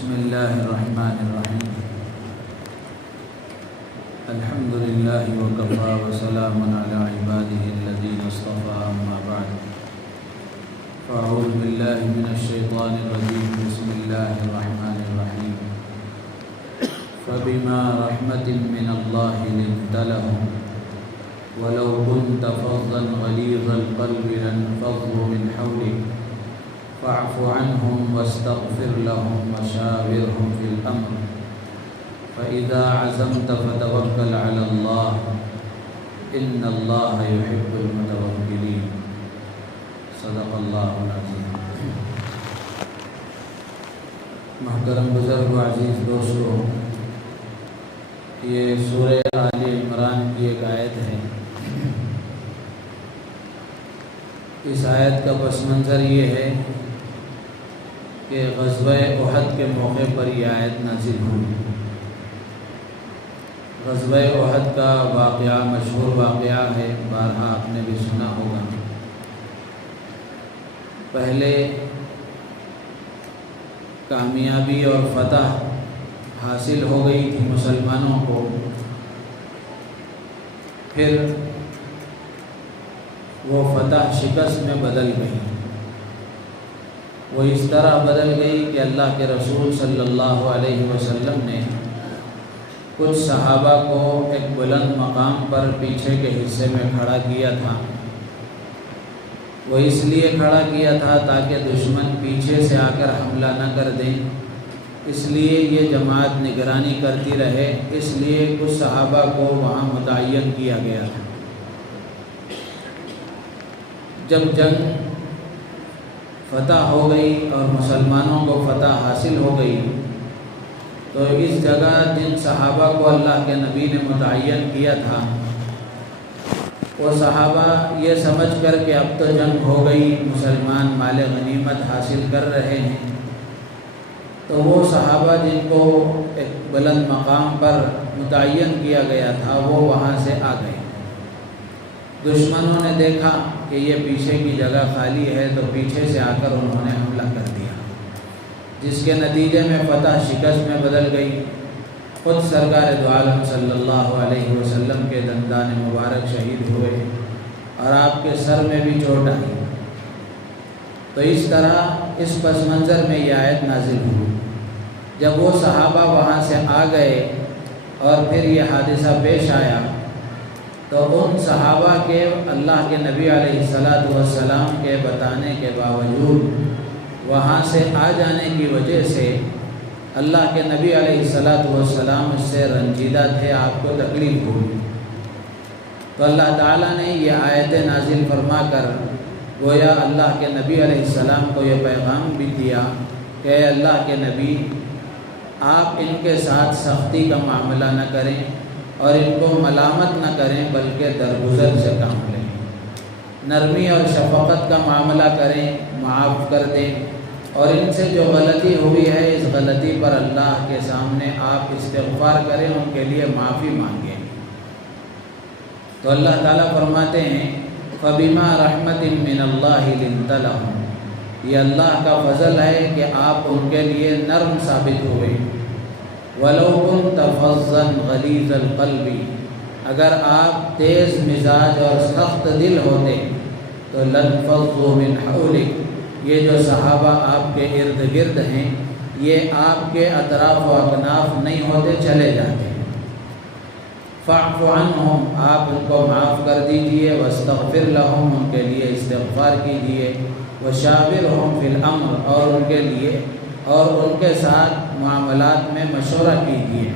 بسم الله الرحمن الرحيم. الحمد لله وكفى وسلام على عباده الذين اصطفى. أما بعد فأعوذ بالله من الشيطان الرجيم. بسم الله الرحمن الرحيم. فبما رحمة من الله لنت لهم ولو كنت فظا غليظ القلب لانفضوا من حولك فاعف عنهم واستغفر لهم وشاورهم في الأمر فإذا عزمت فتوكل على الله إن الله يحب المتوكلين. صدق اللہ العظیم. محترم بزرگ و عزیز دوستو، یہ سورہ آل عمران کی ایک آیت ہے. اس آیت کا پس منظر یہ ہے کہ غزوہ احد کے موقع پر یہ آیت نازل ہوئی. غزوہ احد کا واقعہ مشہور واقعہ ہے، بارہا آپ نے بھی سنا ہوگا. پہلے کامیابی اور فتح حاصل ہو گئی تھی مسلمانوں کو، پھر وہ فتح شکست میں بدل گئی. وہ اس طرح بدل گئی کہ اللہ کے رسول صلی اللہ علیہ وسلم نے کچھ صحابہ کو ایک بلند مقام پر پیچھے کے حصے میں کھڑا کیا تھا. وہ اس لیے کھڑا کیا تھا تاکہ دشمن پیچھے سے آ کر حملہ نہ کر دیں، اس لیے یہ جماعت نگرانی کرتی رہے. اس لیے کچھ صحابہ کو وہاں متعین کیا گیا تھا. جب جنگ فتح ہو گئی اور مسلمانوں کو فتح حاصل ہو گئی تو اس جگہ جن صحابہ کو اللہ کے نبی نے متعین کیا تھا، وہ صحابہ یہ سمجھ کر کہ اب تو جنگ ہو گئی، مسلمان مال غنیمت حاصل کر رہے ہیں، تو وہ صحابہ جن کو ایک بلند مقام پر متعین کیا گیا تھا وہ وہاں سے آ گئے. دشمنوں نے دیکھا کہ یہ پیچھے کی جگہ خالی ہے تو پیچھے سے آ کر انہوں نے حملہ کر دیا، جس کے نتیجے میں فتح شکست میں بدل گئی. خود سرکار دو عالم صلی اللہ علیہ وسلم کے دندان مبارک شہید ہوئے اور آپ کے سر میں بھی چوٹ آئی. تو اس طرح اس پس منظر میں یہ آیت نازل ہوئی. جب وہ صحابہ وہاں سے آ گئے اور پھر یہ حادثہ پیش آیا تو ان صحابہ کے اللہ کے نبی علیہ السلام کے بتانے کے باوجود وہاں سے آ جانے کی وجہ سے اللہ کے نبی علیہ السلام اس سے رنجیدہ تھے، آپ کو تکلیف ہوئی. تو اللہ تعالیٰ نے یہ آیت نازل فرما کر گویا اللہ کے نبی علیہ السلام کو یہ پیغام بھی دیا کہ اے اللہ کے نبی، آپ ان کے ساتھ سختی کا معاملہ نہ کریں اور ان کو ملامت نہ کریں، بلکہ درگزر سے کام لیں. نرمی اور شفقت کا معاملہ کریں، معاف کر دیں، اور ان سے جو غلطی ہوئی ہے اس غلطی پر اللہ کے سامنے آپ استغفار کریں، ان کے لیے معافی مانگیں. تو اللہ تعالیٰ فرماتے ہیں فَبِمَا رَحْمَةٍ مِّنَ اللَّهِ لِنتَ لَهُمْ. یہ اللہ کا فضل ہے کہ آپ ان کے لیے نرم ثابت ہوئے. وَلَوْ كُنْتَ فَظًّا غَلِيظَ الْقَلْبِ. اگر آپ تیز مزاج اور سخت دل ہوتے تو لَانفَضُّوا مِنْ حَوْلِكَ. یہ جو صحابہ آپ کے ارد گرد ہیں یہ آپ کے اطراف و اکناف نہیں ہوتے، چلے جاتے. فَاعْفُ عَنْهُمْ. آپ ان کو معاف کر دیجئے. وَاسْتَغْفِرْ لَهُمْ. ان کے لیے استغفار کیجئے. وَشَاوِرْهُمْ فِي الْأَمْرِ. اور ان کے لیے اور ان کے ساتھ معاملات میں مشورہ کیجیے.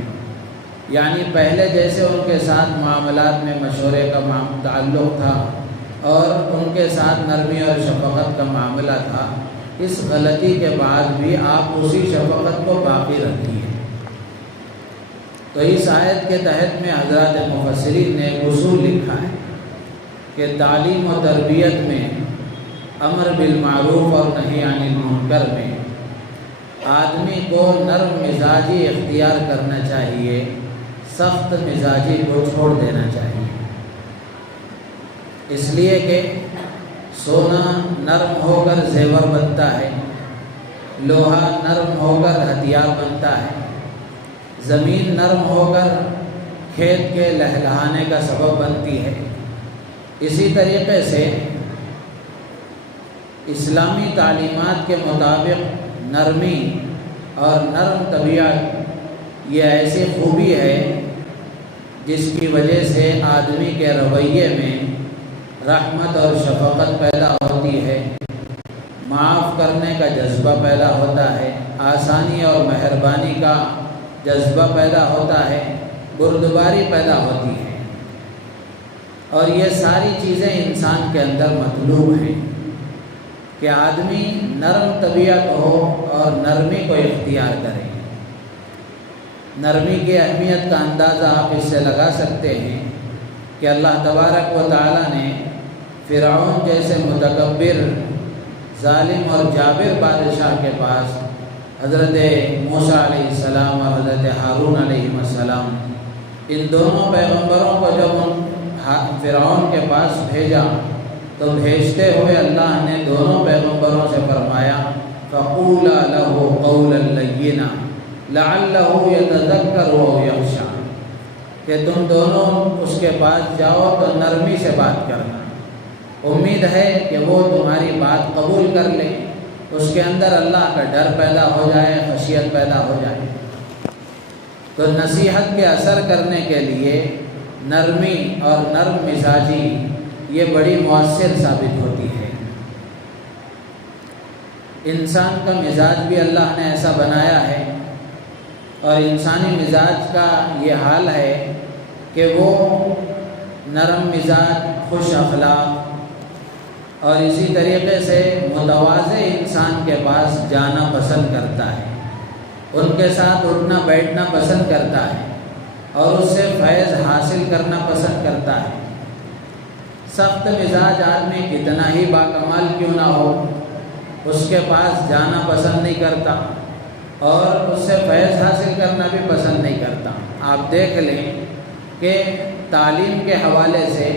یعنی پہلے جیسے ان کے ساتھ معاملات میں مشورے کا تعلق تھا اور ان کے ساتھ نرمی اور شفقت کا معاملہ تھا، اس غلطی کے بعد بھی آپ اسی شفقت کو باقی رکھیے. تو اس آیت کے تحت میں حضرات مفسرین نے اصول لکھا ہے کہ تعلیم و تربیت میں، امر بالمعروف اور نہی عن المنکر میں آدمی کو نرم مزاجی اختیار کرنا چاہیے، سخت مزاجی کو چھوڑ دینا چاہیے. اس لیے کہ سونا نرم ہو کر زیور بنتا ہے، لوہا نرم ہو کر ہتھیار بنتا ہے، زمین نرم ہو کر کھیت کے لہلہانے کا سبب بنتی ہے۔ اسی طریقے سے اسلامی تعلیمات کے مطابق نرمی اور نرم طبیعت یہ ایسی خوبی ہے جس کی وجہ سے آدمی کے رویے میں رحمت اور شفقت پیدا ہوتی ہے، معاف کرنے کا جذبہ پیدا ہوتا ہے، آسانی اور مہربانی کا جذبہ پیدا ہوتا ہے، بردباری پیدا ہوتی ہے۔ اور یہ ساری چیزیں انسان کے اندر مطلوب ہیں کہ آدمی نرم طبیعت ہو اور نرمی کو اختیار کرے۔ نرمی کی اہمیت کا اندازہ آپ اس سے لگا سکتے ہیں کہ اللہ تبارک و تعالیٰ نے فرعون جیسے متکبر، ظالم اور جابر بادشاہ کے پاس حضرت موسیٰ علیہ السلام اور حضرت ہارون علیہ السلام ان دونوں پیغمبروں کو جب فرعون کے پاس بھیجا تو بھیجتے ہوئے اللہ نے دونوں پیغمبروں سے فرمایا فَقُولَا لَهُ قَوْلًا لَيِّنًا لَعَلَّهُ يَتَذَكَّرُ أَوْ يَخْشَىٰ، کہ تم دونوں اس کے پاس جاؤ تو نرمی سے بات کرنا، امید ہے کہ وہ تمہاری بات قبول کر لے، اس کے اندر اللہ کا ڈر پیدا ہو جائے، خشیت پیدا ہو جائے۔ تو نصیحت کے اثر کرنے کے لیے نرمی اور نرم مزاجی یہ بڑی مؤثر ثابت ہوتی ہے۔ انسان کا مزاج بھی اللہ نے ایسا بنایا ہے، اور انسانی مزاج کا یہ حال ہے کہ وہ نرم مزاج، خوش اخلاق اور اسی طریقے سے متواضع انسان کے پاس جانا پسند کرتا ہے، ان کے ساتھ اٹھنا بیٹھنا پسند کرتا ہے اور اس سے فیض حاصل کرنا پسند کرتا ہے۔ سخت مزاج آدمی کتنا ہی باکمال کیوں نہ ہو، اس کے پاس جانا پسند نہیں کرتا اور اس سے فیض حاصل کرنا بھی پسند نہیں کرتا۔ آپ دیکھ لیں کہ تعلیم کے حوالے سے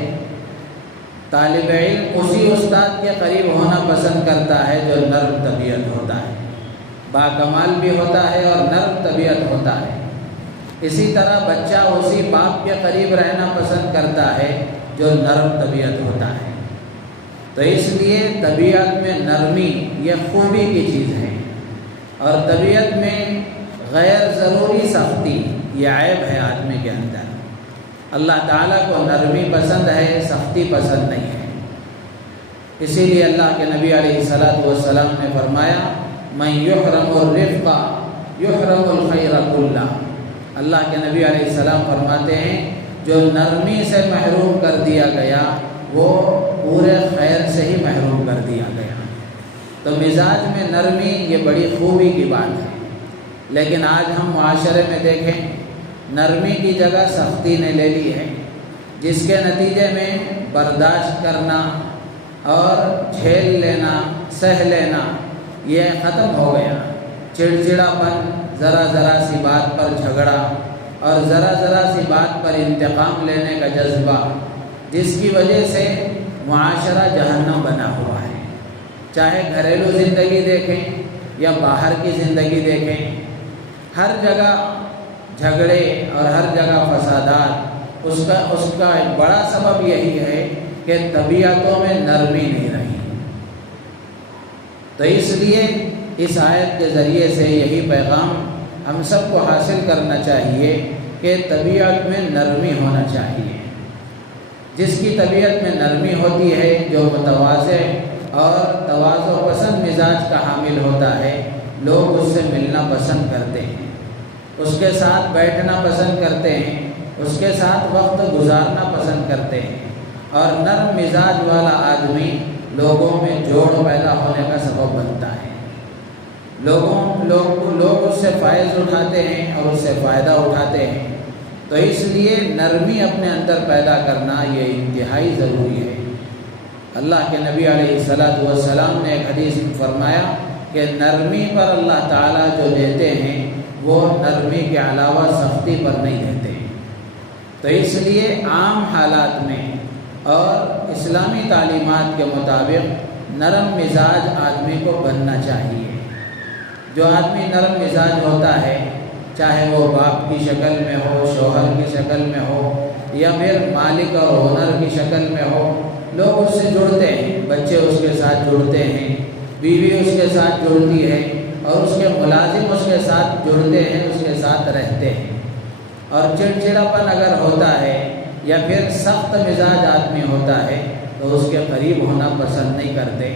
طالب علم اسی استاد کے قریب ہونا پسند کرتا ہے جو نرم طبیعت ہوتا ہے، باکمال بھی ہوتا ہے اور نرم طبیعت ہوتا ہے۔ اسی طرح بچہ اسی باپ کے قریب رہنا پسند کرتا ہے جو نرم طبیعت ہوتا ہے۔ تو اس لیے طبیعت میں نرمی یہ خوبی کی چیز ہے، اور طبیعت میں غیر ضروری سختی یہ عیب ہے آدمی کے اندر۔ اللہ تعالیٰ کو نرمی پسند ہے، سختی پسند نہیں ہے۔ اسی لیے اللہ کے نبی علیہ السلام نے فرمایا من یحرم الرفق یحرم الخیر کلہ۔ اللہ کے نبی علیہ السلام فرماتے ہیں جو نرمی سے محروم کر دیا گیا وہ پورے خیر سے ہی محروم کر دیا گیا۔ تو مزاج میں نرمی یہ بڑی خوبی کی بات ہے، لیکن آج ہم معاشرے میں دیکھیں نرمی کی جگہ سختی نے لے لی ہے، جس کے نتیجے میں برداشت کرنا اور جھیل لینا، سہ لینا یہ ختم ہو گیا۔ چڑچڑاپن، ذرا ذرا سی بات پر جھگڑا اور ذرا ذرا سی بات پر انتقام لینے کا جذبہ، جس کی وجہ سے معاشرہ جہنم بنا ہوا ہے۔ چاہے گھریلو زندگی دیکھیں یا باہر کی زندگی دیکھیں، ہر جگہ جھگڑے اور ہر جگہ فسادات، اس کا ایک بڑا سبب یہی ہے کہ طبیعتوں میں نرمی نہیں رہی۔ تو اس لیے اس آیت کے ذریعے سے یہی پیغام ہم سب کو حاصل کرنا چاہیے کہ طبیعت میں نرمی ہونا چاہیے۔ جس کی طبیعت میں نرمی ہوتی ہے، جو متواضع اور تواضع پسند مزاج کا حامل ہوتا ہے، لوگ اس سے ملنا پسند کرتے ہیں، اس کے ساتھ بیٹھنا پسند کرتے ہیں، اس کے ساتھ وقت گزارنا پسند کرتے ہیں، اور نرم مزاج والا آدمی لوگوں میں جوڑ پیدا ہونے کا سبب بنتا ہے۔ لوگ اس سے فائز اٹھاتے ہیں اور اس سے فائدہ اٹھاتے ہیں۔ تو اس لیے نرمی اپنے اندر پیدا کرنا یہ انتہائی ضروری ہے۔ اللہ کے نبی علیہ السلام نے ایک حدیث میں فرمایا کہ نرمی پر اللہ تعالیٰ جو دیتے ہیں وہ نرمی کے علاوہ سختی پر نہیں دیتے۔ تو اس لیے عام حالات میں اور اسلامی تعلیمات کے مطابق نرم مزاج آدمی کو بننا چاہیے۔ جو آدمی نرم مزاج ہوتا ہے، چاہے وہ باپ کی شکل میں ہو، شوہر کی شکل میں ہو، یا پھر مالک اور اونر کی شکل میں ہو، لوگ اس سے جڑتے ہیں، بچے اس کے ساتھ جڑتے ہیں، بیوی اس کے ساتھ جڑتی ہے، اور اس کے ملازم اس کے ساتھ جڑتے ہیں، اس کے ساتھ رہتے ہیں۔ اور چڑچڑاپن اگر ہوتا ہے یا پھر سخت مزاج آدمی ہوتا ہے تو اس کے قریب ہونا پسند نہیں کرتے۔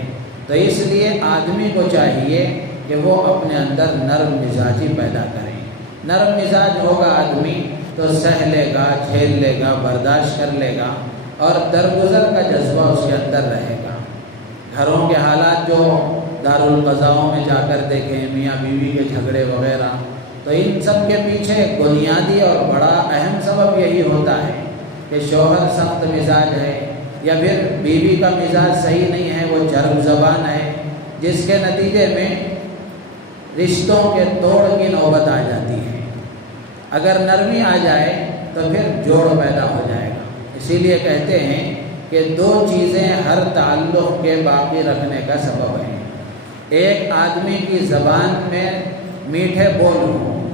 تو اس لیے آدمی کو چاہیے کہ وہ اپنے اندر نرم مزاجی پیدا کرے۔ نرم مزاج ہوگا آدمی تو سہ لے گا، جھیل لے گا، برداشت کر لے گا، اور درگزر کا جذبہ اس کے اندر رہے گا۔ گھروں کے حالات جو دارالقضاؤں میں جا کر دیکھیں، میاں بیوی کے جھگڑے وغیرہ، تو ان سب کے پیچھے بنیادی اور بڑا اہم سبب یہی ہوتا ہے کہ شوہر سخت مزاج ہے، یا پھر بیوی کا مزاج صحیح نہیں ہے، وہ چرب زبان ہے، جس کے نتیجے میں رشتوں کے توڑ کی نوبت آ جاتی ہے۔ اگر نرمی آ جائے تو پھر جوڑ پیدا ہو جائے گا۔ اسی لیے کہتے ہیں کہ دو چیزیں ہر تعلق کے باقی رکھنے کا سبب ہیں۔ ایک آدمی کی زبان میں میٹھے بول ہوں،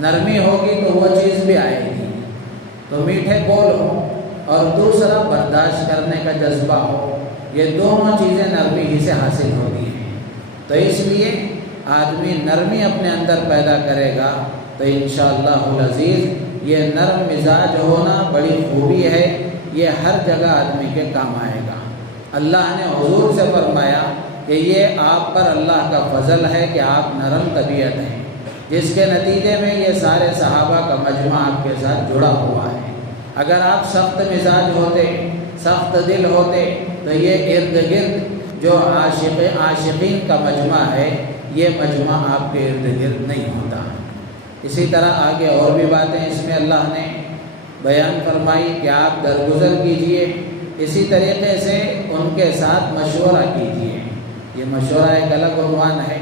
نرمی ہوگی تو وہ چیز بھی آئے گی، تو میٹھے بول ہوں، اور دوسرا برداشت کرنے کا جذبہ ہو۔ یہ دونوں چیزیں نرمی ہی سے حاصل ہوتی ہیں۔ تو اس لیے آدمی نرمی اپنے اندر پیدا کرے گا تو انشاءاللہ العزیز یہ نرم مزاج ہونا بڑی خوبی ہے، یہ ہر جگہ آدمی کے کام آئے گا۔ اللہ نے حضور سے فرمایا کہ یہ آپ پر اللہ کا فضل ہے کہ آپ نرم طبیعت ہیں، جس کے نتیجے میں یہ سارے صحابہ کا مجمع آپ کے ساتھ جڑا ہوا ہے۔ اگر آپ سخت مزاج ہوتے، سخت دل ہوتے، تو یہ ارد گرد جو عاشقین کا مجمع ہے، یہ مجمع آپ کے ارد گرد نہیں ہوتا۔ اسی طرح آگے اور بھی باتیں اس میں اللہ نے بیان فرمائی کہ آپ درگزر کیجئے، اسی طریقے سے ان کے ساتھ مشورہ کیجئے۔ یہ مشورہ ایک الگ عنوان ہے۔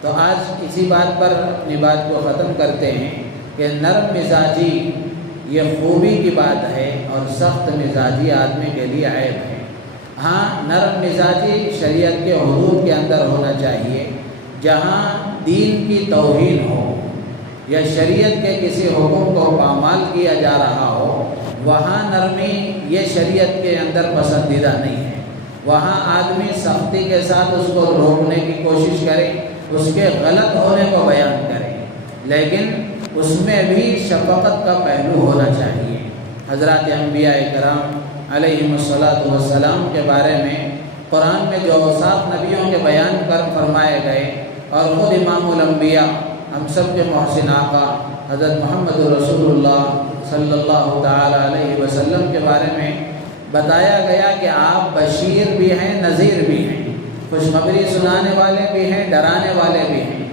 تو آج اسی بات پر اپنی بات کو ختم کرتے ہیں کہ نرم مزاجی یہ خوبی کی بات ہے، اور سخت مزاجی آدمی کے لیے عیب ہے۔ ہاں، نرم مزاجی شریعت کے حدود کے اندر ہونا چاہیے۔ جہاں دین کی توہین ہو یا شریعت کے کسی حکم کو پامال کیا جا رہا ہو، وہاں نرمی یہ شریعت کے اندر پسندیدہ نہیں ہے۔ وہاں آدمی سختی کے ساتھ اس کو روکنے کی کوشش کرے، اس کے غلط ہونے کو بیان کرے، لیکن اس میں بھی شفقت کا پہلو ہونا چاہیے۔ حضرات انبیاء کرام علیہم الصلاۃ والسلام کے بارے میں قرآن میں جو اوصاف نبیوں کے بیان کر فرمائے گئے، اور خود امام الانبیاء ہم سب کے محسن آقا حضرت محمد رسول اللہ صلی اللہ تعالی علیہ وسلم کے بارے میں بتایا گیا کہ آپ بشیر بھی ہیں، نذیر بھی ہیں، خوشخبری سنانے والے بھی ہیں، ڈرانے والے بھی ہیں۔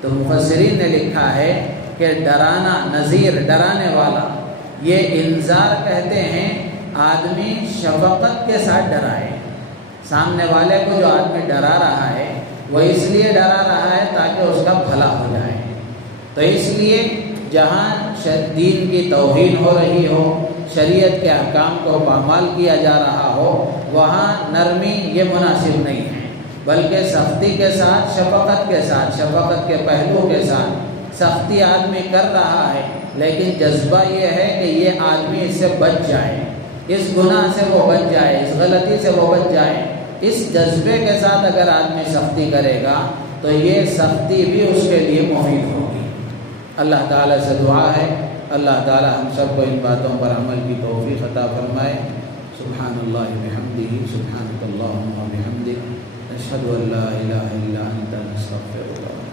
تو مفسرین نے لکھا ہے کہ ڈرانا، نذیر، ڈرانے والا، یہ انذار کہتے ہیں آدمی شفقت کے ساتھ ڈرائے۔ سامنے والے کو جو آدمی ڈرا رہا ہے وہ اس لیے ڈرا رہا ہے تاکہ اس کا بھلا ہو جائے۔ تو اس لیے جہاں دین کی توہین ہو رہی ہو، شریعت کے احکام کو پامال کیا جا رہا ہو، وہاں نرمی یہ مناسب نہیں ہے، بلکہ سختی کے ساتھ، شفقت کے ساتھ، شفقت کے پہلو کے ساتھ سختی آدمی کر رہا ہے، لیکن جذبہ یہ ہے کہ یہ آدمی اس سے بچ جائے، اس گناہ سے وہ بچ جائے، اس غلطی سے وہ بچ جائے۔ اس جذبے کے ساتھ اگر آدمی سختی کرے گا تو یہ سختی بھی اس کے لیے مفید ہوگی۔ اللہ تعالیٰ سے دعا ہے اللہ تعالیٰ ہم سب کو ان باتوں پر عمل کی توفیق عطا فرمائے۔ سبحان اللہ بحمدہ، سبحانک اللہم وبحمدک، نشہد ان لا الہ الا انت، نستغفرک۔